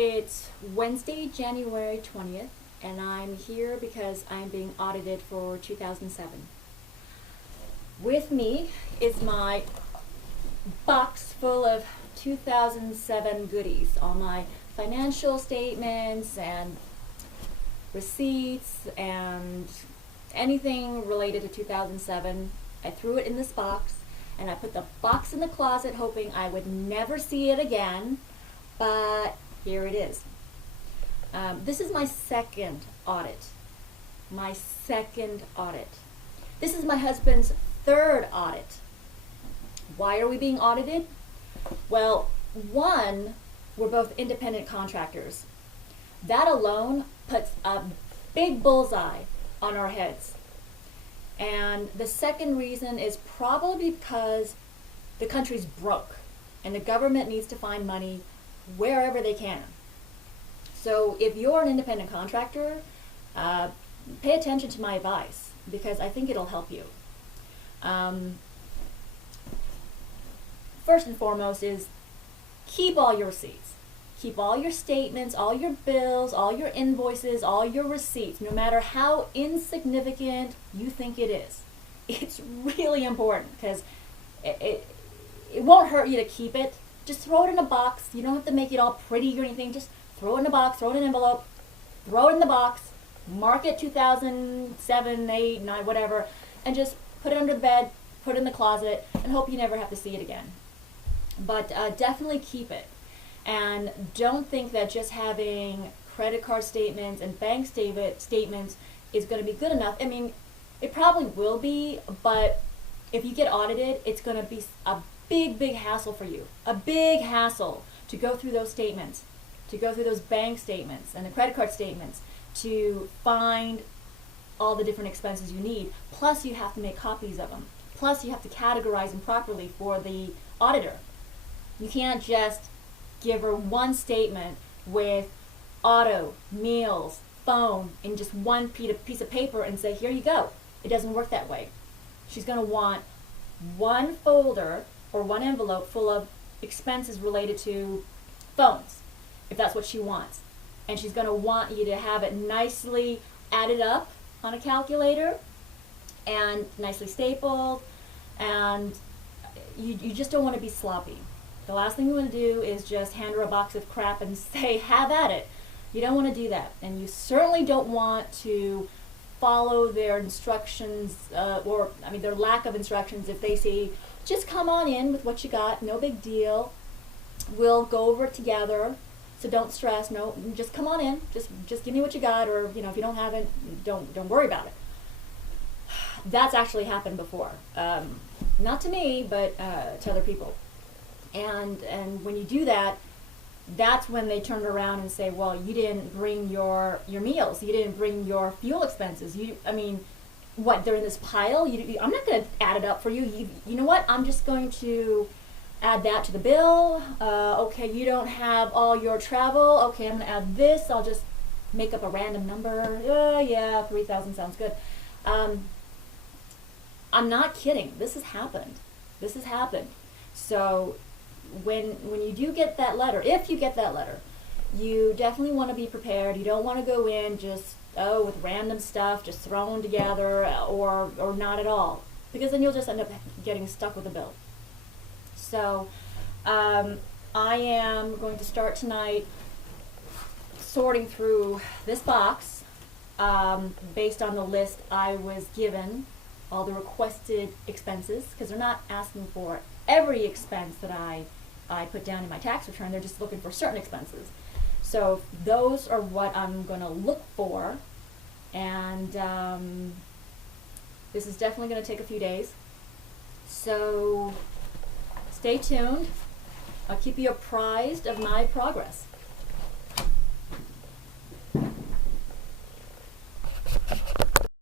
It's Wednesday, January 20th, and I'm here because I'm being audited for 2007. With me is my box full of 2007 goodies, all my financial statements and receipts and anything related to 2007. I threw it in this box, and I put the box in the closet hoping I would never see it again, but here it is. This is my second audit. My second audit. This is my husband's third audit. Why are we being audited? Well, one, we're both independent contractors. That alone puts a big bullseye on our heads. And the second reason is probably because the country's broke and the government needs to find money wherever they can. So if you're an independent contractor, pay attention to my advice because I think it'll help you. First and foremost is keep all your receipts. Keep all your statements, all your bills, all your invoices, all your receipts, no matter how insignificant you think it is. It's really important because it won't hurt you to keep it. Just throw it in a box. You don't have to make it all pretty or anything. Just throw it in a box, throw it in an envelope, throw it in the box, mark it 2007, 8, 9, whatever, and just put it under the bed, put it in the closet, and hope you never have to see it again. But definitely keep it. And don't think that just having credit card statements and bank statements is going to be good enough. I mean, it probably will be, but if you get audited, it's going to be a big hassle for you. A big hassle to go through those statements, to go through those bank statements and the credit card statements, to find all the different expenses you need. Plus, you have to make copies of them. Plus, you have to categorize them properly for the auditor. You can't just give her one statement with auto, meals, phone, in just one piece of paper and say, here you go. It doesn't work that way. She's going to want one folder or one envelope full of expenses related to phones, if that's what she wants. And she's going to want you to have it nicely added up on a calculator and nicely stapled, and you just don't want to be sloppy. The last thing you want to do is just hand her a box of crap and say, have at it. You don't want to do that. And you certainly don't want to follow their instructions, their lack of instructions. If they say, just come on in with what you got, no big deal. We'll go over it together. So don't stress. No, just come on in. Just give me what you got, or if you don't have it, don't worry about it. That's actually happened before. Not to me, but to other people. And when you do that, that's when they turn around and say, well, you didn't bring your meals, you didn't bring your fuel expenses. What, they're in this pile? I'm not going to add it up for you. You know what? I'm just going to add that to the bill. Okay, you don't have all your travel. Okay, I'm going to add this. I'll just make up a random number. Yeah, 3,000 sounds good. I'm not kidding. This has happened. So when you do get that letter, if you get that letter, you definitely want to be prepared. You don't want to go in just with random stuff just thrown together or not at all, because then you'll just end up getting stuck with a bill. So I am going to start tonight sorting through this box based on the list I was given, all the requested expenses, because they're not asking for every expense that I put down in my tax return. They're just looking for certain expenses. So those are what I'm going to look for, and this is definitely going to take a few days. So stay tuned. I'll keep you apprised of my progress.